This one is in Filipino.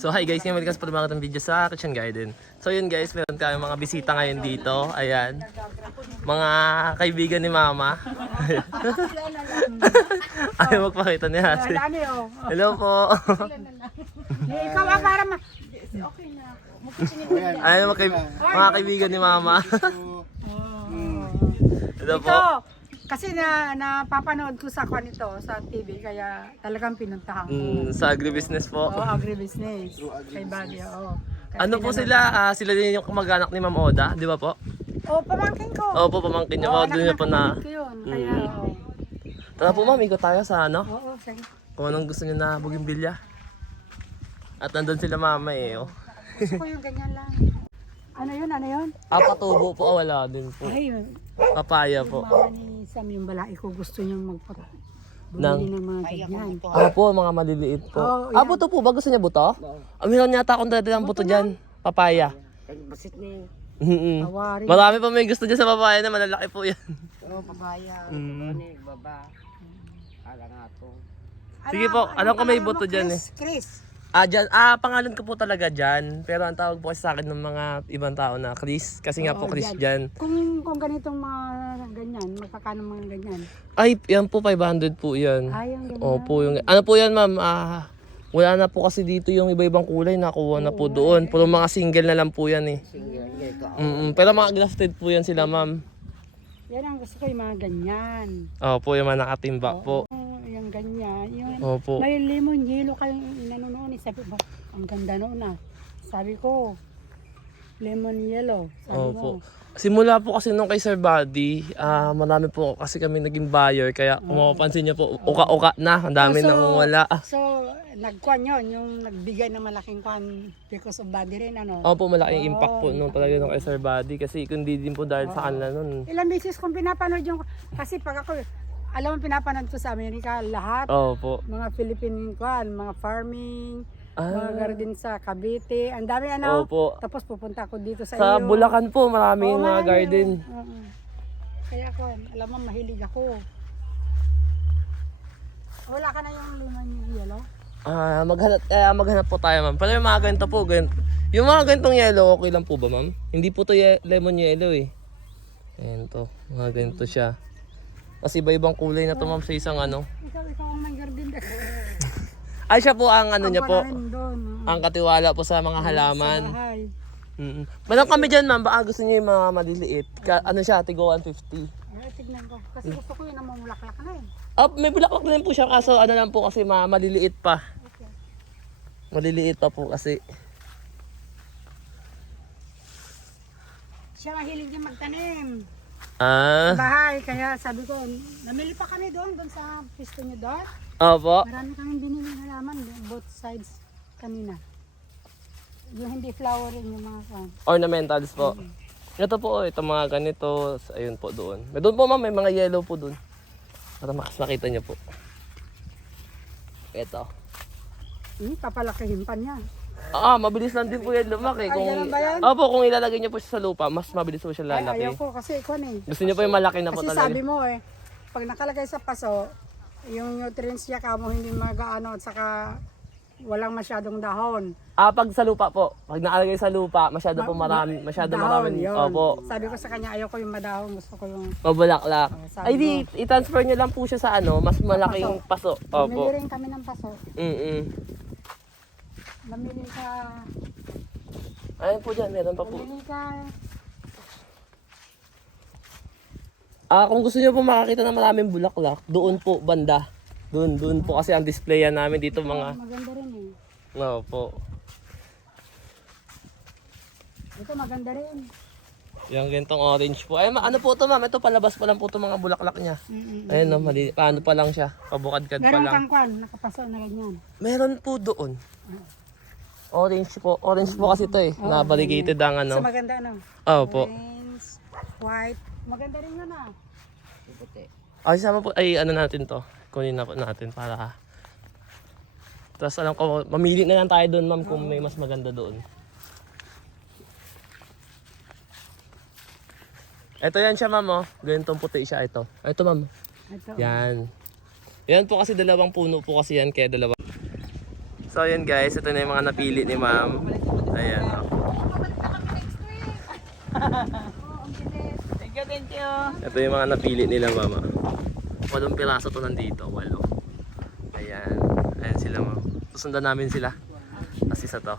So hi guys, ngayon balikas pa mga ng video sa Kitchen Garden. So yun guys, meron tayong mga bisita ngayon dito. Ayan. Mga kaibigan ni Mama. Ayaw magpakita ni Ate. Oh. Hello po. Eh, ikaw ah, para ma... Okay na ako. Magkusingin mo yan. Ayaw mga, kaib- mga kaibigan ni Mama. Hello po. Kasi na napapanood ko sa kwan ito, sa TV, kaya talagang pinuntahan ko. Mm, sa agribusiness po. Oo, agribusiness. Kay Baguio, oo. Kaya Ano po pinanood- sila? Ah, sila din yung kamag-anak ni Ma'am Oda, di ba po? Oo, pamangkin ko. Opo, pamangkin niyo Oo, anak Doon niyo po na... kapatid ko yun. Kaya, Mm. oo. Tara po ma'am, ikot tayo sa ano? Oo, sige. Kung anong gusto niyo na bugimbilya. At nandun sila mama eh. Oh. Gusto ko yung ganyan lang. Ano yun, ano yun? Ah, patubo po. Ah, wala din po. Ay, Papaya yung po. mama ni Sam, yung balai ko, gusto niyang magpat... Nang- Bumili ng mga ganyan. Ah po, mga maliliit po. Oo, ah, buto po ba? Gusto niya buto? Ah, meron yata akong dati ng buto dyan. Papaya. Basit ni Mm-mm. Tawari. Marami pa may gusto dyan sa papaya na malalaki po yan. oh, babaya, Mm. baba. Ala nga to. Sige po, alam ko may buto dyan eh. Chris, Chris. Ah, dyan. Ah, pangalan ko po talaga dyan. Pero ang tawag po kasi sa akin ng mga ibang tao na Chris. Kasi nga po Oo, Chris dyan. dyan. Kung, kung ganitong mga ganyan, magkakano mga ganyan? Ay, yan po 500 po yan. Ay, ang ganyan. Opo, yung... Ano po yan, ma'am? Ah, wala na po kasi dito yung iba-ibang kulay. Nakuha na po doon. Puro mga single na lang po yan eh. Sige, ito. Mm Pero mga grafted po yan sila, ma'am. Yan ang gusto ko, yung mga ganyan. Opo, yung mga nakatimba po. Yung ganyan. Yung, Opo. may lemon yellow kayong inano noon. eh. Sabi ko, ang ganda noon ah. Sabi ko, lemon yellow. Sabi Opo. mo. Simula po kasi nung kay Sir Buddy, ah marami po kasi kami naging buyer. Kaya kung mapapansin niyo po, uka-uka na. Ang dami Oh, so- nang wala. So, nagkwan yun, yung nagbigay ng malaking kwan because of body rin, ano. Opo, malaking impact po nung talaga nung kay Sir Buddy. Kasi kundi din po dahil sa kanila nun. Ilang beses kong pinapanood yung, kasi pag ako, alam mo pinapanood ko sa Amerika, lahat, Opo. mga Philippine kwan, mga farming, mga Ah, garden sa Cavite, ang dami ano. opo. Tapos pupunta ako dito sa, Sa iyo. Bulacan po, maraming Oo, mga marami, garden. oo. Oo. Kaya ako, alam mo, mahilig ako. Wala ka na yung limang yung yellow? Ah, maghanap, eh, maghanap po tayo, ma'am. Pero yung mga ganito po, ganito. Yung mga ganitong yellow, okay lang po ba, ma'am? Hindi po to ye- lemon yellow eh. Ayan to, mga ganito siya. Kasi iba-ibang kulay na to, ma'am, sa isang ano. Ikaw, ikaw ang may garden. Ay, siya po ang ano niya po, Ang ang katiwala po sa mga halaman. Bahay. Mm Meron kami dyan, ma'am. Baka gusto niyo yung mga maliliit. Ka, ano siya, tigo 150. Ay, tignan ko. Kasi gusto ko yun na mamulaklak na eh. Ah, may bulaklak din po siya, kaso ano lang po kasi ma maliliit pa. Okay. Maliliit pa po kasi. Siya mahilig din magtanim. Ah, Sa bahay, kaya sabi ko, namili pa kami doon, doon sa pisto niyo doon. opo. Marami kami binili halaman, doon, both sides kanina. Yung hindi flowering yung mga kan. Ornamentals po. Ito po, oh, ito mga ganito. Ayun po doon. May doon po ma'am, may mga yellow po doon. Para makas makita niyo po. Ito. Hmm, papalakihin pa niya. Ah, mabilis lang din po yan lumaki. Ay, Kung, ganun ba yan? Opo, kung ilalagay niyo po siya sa lupa, mas mabilis po siya Ay, lalaki. ayaw ko kasi ikaw eh. Gusto niyo po yung malaki na po Kasi talaga. sabi mo eh, pag nakalagay sa paso, yung nutrients niya kamo hindi magaano at saka walang masyadong dahon. Ah, pag sa lupa po. Pag nakalagay sa lupa, masyado po marami, masyado Dahon, marami. yun. Opo. Sabi ko sa kanya, ayaw ko yung madahon, gusto ko yung Mabulaklak. Oh, sabi Ay di, i-transfer niyo lang po siya sa ano, mas malaking paso. Bumili Opo. rin kami ng paso. Mm Bumili ka, Ayun po dyan, meron pa po. bumili ka. Ah, kung gusto niyo po makakita ng maraming bulaklak, doon po banda. Doon, doon po kasi ang displayan namin dito mga. Maganda rin eh. Oo po. Ito maganda rin. Yung gantong orange po. Ay, ma- ano po to ma'am? Ito palabas pa lang po itong mga bulaklak niya. Mm-mm. Ayun no, mali, paano pa lang siya. Pabukadkad pa Meron lang. kang kwan, nakapaso na ganyan. Meron po doon. Orange po. Orange po kasi ito eh. na variegated ang So ano. maganda ano? Oo po. Orange, white. Maganda rin yun ah. Puti. Ay, sama po. Ay, ano natin to. Kunin na po natin para... Tapos alam ko, mamili na lang tayo doon ma'am kung may mas maganda doon. Ito yan siya ma'am oh. Ganitong puti siya ito. Ito ma'am. Ito. Yan. Yan po kasi dalawang puno po kasi yan kaya dalawa. So yun guys, ito na yung mga napili ni ma'am. Ayan. oh. Thank you, thank you. Ito yung mga napili nila mama. Walong piraso to nandito, walo. Ayan. Ayan sila ma'am. Susundan namin sila. Kasi sa to.